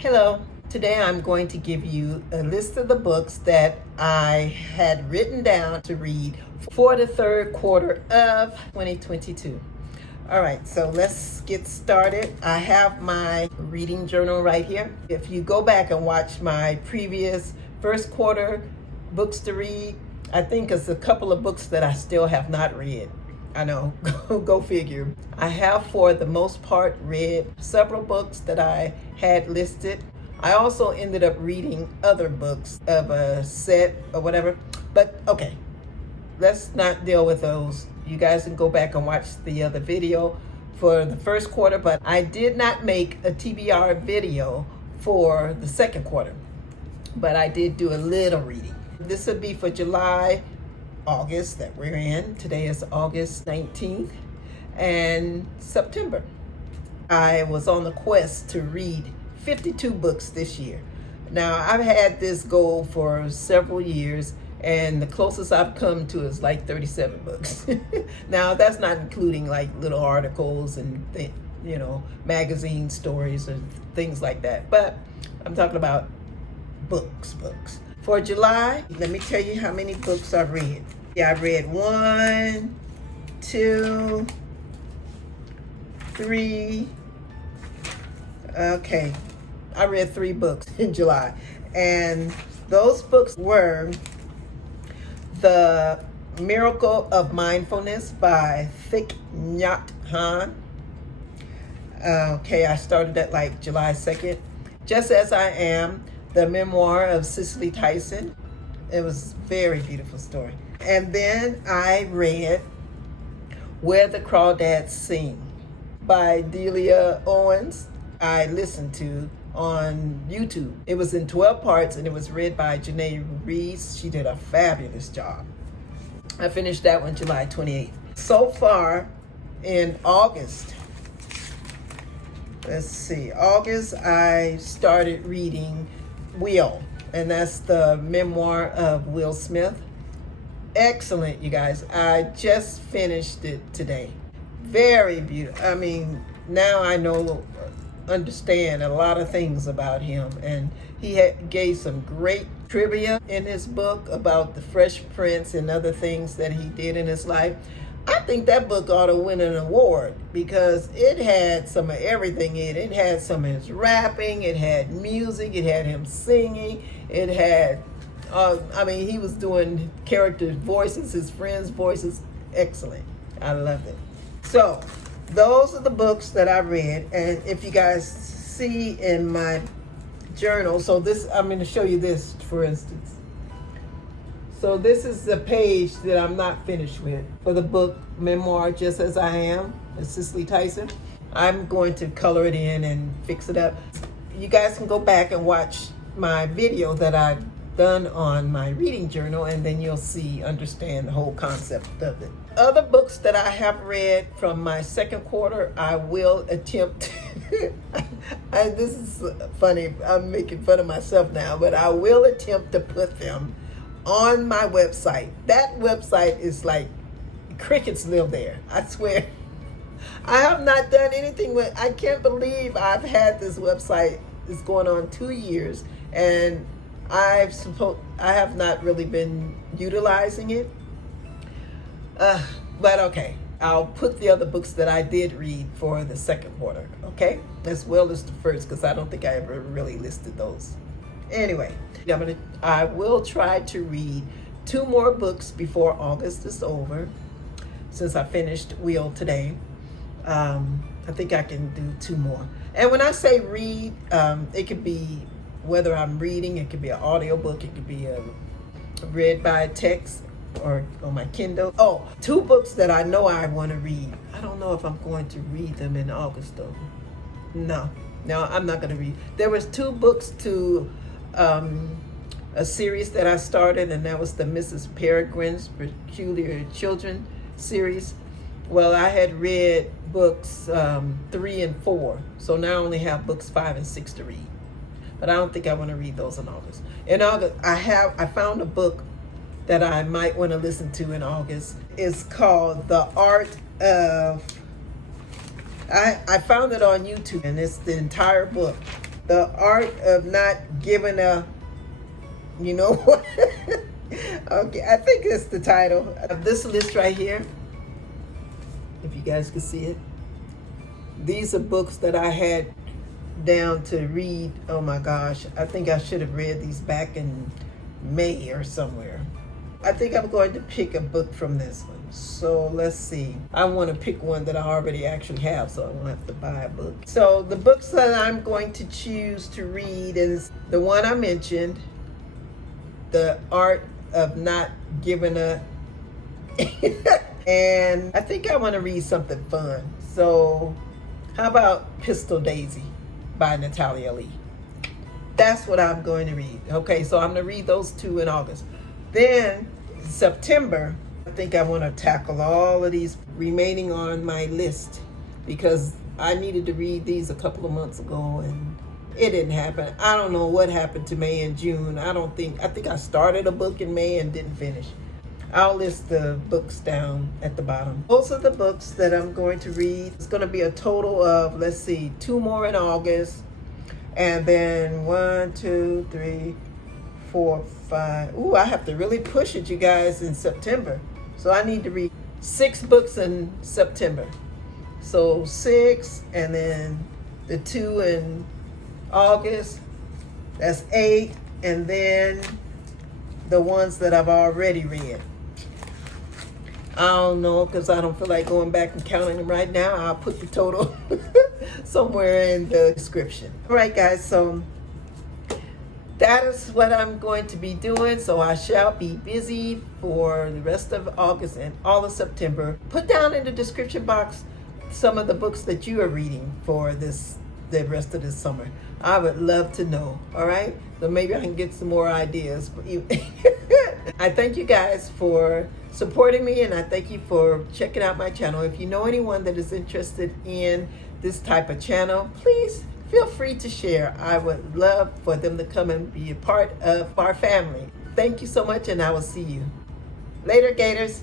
Hello, today I'm going to give you a list of the books that I had written down to read for the third quarter of 2022. All right, so let's get started. I have my reading journal right here. If you go back and watch my previous first quarter books to read, I think it's a couple of books that I still have not read. I know, go figure. I have for the most part read several books that I had listed. I also ended up reading other books of a set or whatever, but okay, let's not deal with those. You guys can go back and watch the other video for the first quarter, but I did not make a TBR video for the second quarter, but I did do a little reading. This would be for July, August that we're in. Today is August 19th, and September. I was on the quest to read 52 books this year. Now, I've had this goal for several years, and the closest I've come to is like 37 books. Now, that's not including like little articles and magazine stories and things like that, but I'm talking about books. For July, let me tell you how many books I read. Yeah, I read 1, 2, 3. Okay, I read 3 books in July. And those books were The Miracle of Mindfulness by Thich, Nhat, Hanh. Okay, I started that like July 2nd. Just As I Am, the memoir of Cicely, Tyson. It was a very beautiful story. And then I read Where the Crawdads Sing by Delia Owens. I listened to on YouTube. It was in 12 parts and it was read by Janae Reese. She did a fabulous job. I finished that one July 28th. So far in August, let's see, August I started reading Will, and that's the memoir of Will Smith. Excellent, you guys. I just finished it today. Very beautiful. I mean, now I understand a lot of things about him, and he gave some great trivia in his book about the Fresh Prince and other things that he did in his life. I think that book ought to win an award because it had some of everything in it. It had some of his rapping, it had music, it had him singing, it had, he was doing character voices, his friends' voices. Excellent. I loved it. So, those are the books that I read. And if you guys see in my journal, so this, I'm going to show you this, for instance. So this is the page that I'm not finished with for the book Memoir Just As I Am, by Cicely Tyson. I'm going to color it in and fix it up. You guys can go back and watch my video that I've done on my reading journal, and then you'll understand the whole concept of it. Other books that I have read from my second quarter, I will attempt. This is funny. I'm making fun of myself now, but I will attempt to put them on my website. That website is like crickets live there. I swear. I have not done anything with. I can't believe I've had this website. It's going on 2 years, and I have not really been utilizing it. But okay, I'll put the other books that I did read for the second quarter, okay? As well as the first, because I don't think I ever really listed those. Anyway, I will try to read 2 more books before August is over, since I finished Will today. I think I can do 2 more. And when I say read, it could be whether I'm reading, it could be an audio book, it could be read by text or on my Kindle. Oh, 2 books that I know I want to read. I don't know if I'm going to read them in August though. No, I'm not going to read. There was 2 books to a series that I started, and that was the Mrs. Peregrine's Peculiar Children series. Well, I had read books 3 and 4, so now I only have books 5 and 6 to read. But I don't think I want to read those in August. In August, I found a book that I might want to listen to in August. It's called The Art of, I found it on YouTube, and it's the entire book The Art of Not Giving a, you know what? Okay, I think it's the title of this list right here. If you guys can see it. These are books that I had down to read. Oh my gosh, I think I should have read these back in May or somewhere. I think I'm going to pick a book from this one. So let's see. I want to pick one that I already actually have, so I won't have to buy a book. So the books that I'm going to choose to read is the one I mentioned, The Art of Not Giving a and I think I want to read something fun. So how about Pistol Daisy by Natalia Leigh? That's what I'm going to read. Okay, so I'm going to read those two in August. Then September, I think I want to tackle all of these remaining on my list because I needed to read these a couple of months ago and it didn't happen. I don't know what happened to May and June. I think I started a book in May and didn't finish. I'll list the books down at the bottom. Those are the books that I'm going to read. It's going to be a total of, let's see, 2 more in August. And then 1, 2, 3, 4, 5. Ooh, I have to really push it, you guys, in September. So I need to read 6 books in September. So 6, and then the 2 in August. That's 8. And then the ones that I've already read. I don't know, because I don't feel like going back and counting them right now. I'll put the total somewhere in the description. All right, guys, so that is what I'm going to be doing. So I shall be busy for the rest of August and all of September. Put down in the description box some of the books that you are reading for the rest of this summer. I would love to know, all right? So maybe I can get some more ideas for you. I thank you guys for supporting me, and I thank you for checking out my channel. If you know anyone that is interested in this type of channel, please feel free to share. I would love for them to come and be a part of our family. Thank you so much, and I will see you later, Gators.